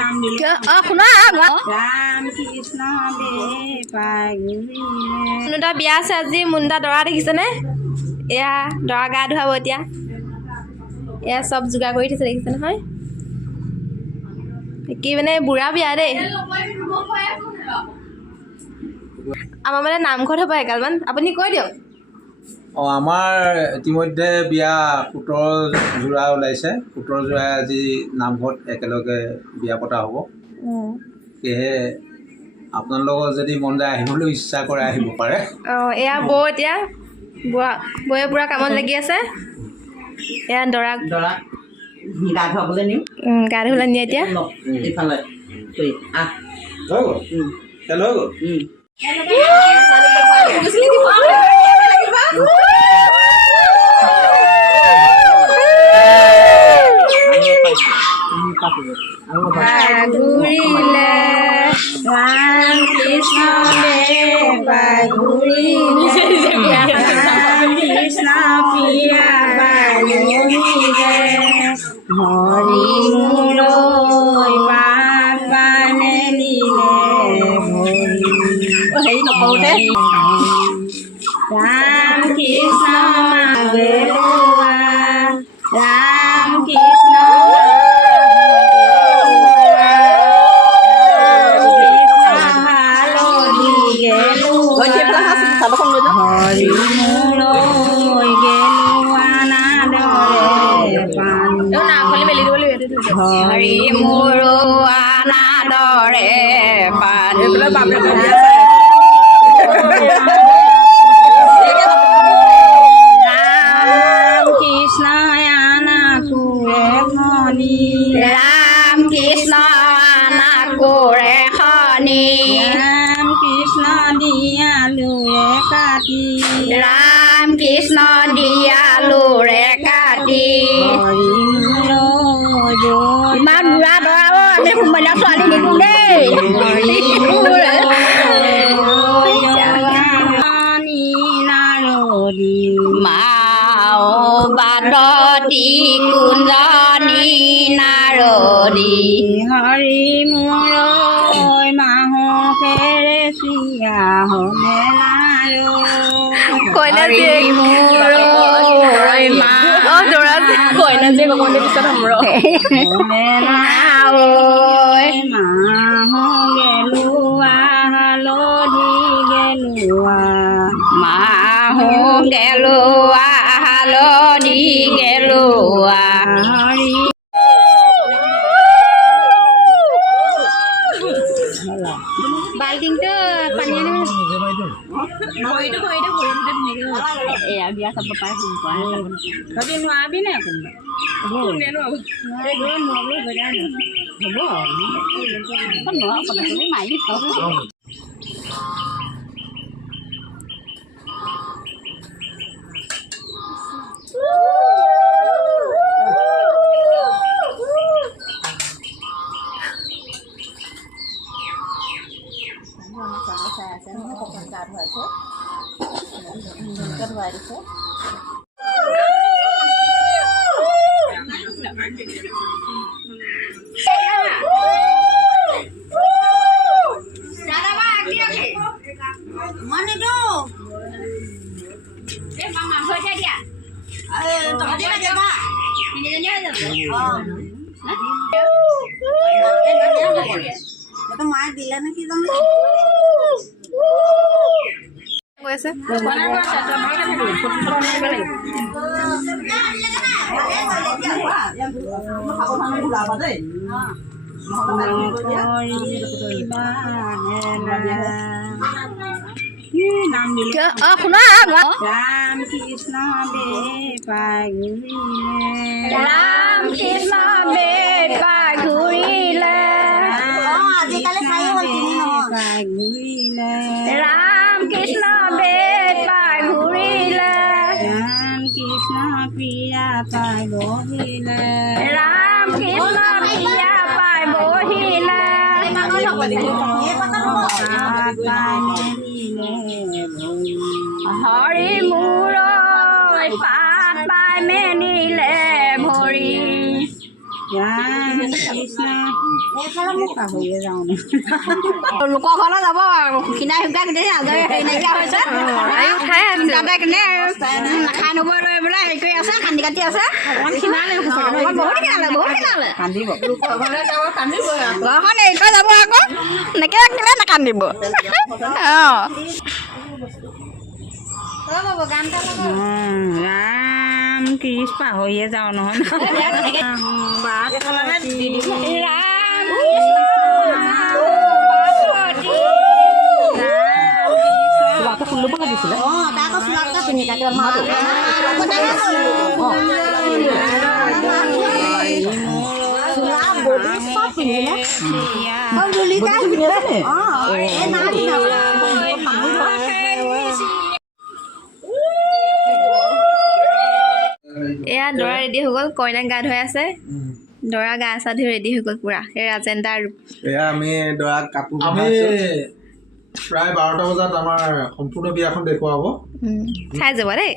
নাম দিলে শুনা ৰাম কৃষ্ণ দেৱ পাই মুনুদা বিয়া আছে আজি। মুনুদা দৰা দেখিছেনে? এয়া দৰা গা ধুৱাব এতিয়া। এয়া চব যোগাৰ কৰি থৈছে দেখিছে নহয়। কি মানে বুঢ়া বিয়া দেই। আমাৰ মানে নামঘৰত হ'ব এগালমান। আপুনি কৈ দিয়ক। আমাৰ ইতিমধ্যে বিয়া 17 যোৰা ওলাইছে। 17 যোৰাই আজি নামঘৰত একেলগে বিয়া পতা হ'ব। সেয়েহে আপোনালোকৰ যদি মন যায় আহিবলৈ ইচ্ছা কৰে আহিব পাৰে। এয়া বৌ এতিয়া বৌয়ে পুৰা কামত লাগি আছে। এয়া দৰা গা ধুৱাবলৈ নিম গা ধুবলৈ নিয়ে এতিয়া। এইফালে আহ হৈ গ'ল খেল হৈ গ'ল। ঘূৰিলে ৰাম কৃষ্ণ দেৱ ঘূৰিলে ৰাম কৃষ্ণ প্ৰিয়া হৰি মূৰৈ পাত পানে দিলে হেৰি নকৰোঁতে ৰাম কৃষ্ণ গেৰুৱা ৰাম কৃষ্ণ হৰি মূৰৈ গেৰুৱা নাদৰে হৰি মূৰৱা নাদৰে পানী ৰাম কৃষ্ণ আনা কোৰে খনি ৰাম কৃষ্ণ আনা কোৰে খনি ৰাম কৃষ্ণ দিয়ালুৰে কাটি ৰাম কৃষ্ণ দিয়ালুৰে কাটি হৰি ইমান বুঢ়া দৰা আমি সোমাইনা ছোৱালী নিদিওঁ দেই মাও বাদতি কুঞ্জনী নাৰদী হৰি মূৰৈ মাহকেৰে চিয়া হলে হৰি মূৰৈ কইনা যে কমলে পিছত মাহ গেলুৱা হালধি গেলুৱা মাহ গেলুৱা হালধি গেলুৱা হৰি বাল্টিংটো পানী এয়া বিয়া চাব পাৰে তহঁতি নোৱাৰিবি নে মায়ে দিলে নে কি জানো কৈছে নাম দিলে শুনা ৰাম কৃষ্ণ দেৱ পাই ৰাম কৃষ্ণ দেৱ ঘূৰিলে আজিকালি ঘূৰিলে ৰাম কৃষ্ণ দেৱ ঘূৰিলে ৰাম কৃষ্ণ প্ৰিয়া পাই বহিলে ৰাম কৃষ্ণ প্ৰিয়া পাই বহিলে হৰি মূৰৈ পাত পাই মেলিলে ভৰি ৰাম কৃষ্ণ পাহৰিয়ে যাওঁ লোকৰ ঘৰলৈ যাব কিনাই শুকাই গোটেই আজৰি হেৰি নাইকিয়া হৈছে আয়ো খাই আছে তাতে কিনে নাখাই নবৈ লৈ পেলাই হেৰি কৰি আছে কান্দি কাটি আছে বহুত খিনালে কান্দিব ঘৰখন এৰি থৈ যাব আকৌ এনেকৈ কেলৈ নাকান্দিব অঁ ৰাম কৃষ্ণ পাহৰিয়ে যাওঁ নহয় এয়া দৰা ৰেডি হৈ গ'ল কইনাক গা ধুৱাই আছে দৰা গা চা ধুই ৰেডি হৈ গ'ল পুৰা সেই ৰাজেন্দ্ৰ আৰু এয়া আমি দৰাক কাপোৰ আমি প্ৰায় 12টা বজাত আমাৰ সম্পূৰ্ণ বিয়াখন দেখুওৱা হ'ব চাই যাব দেই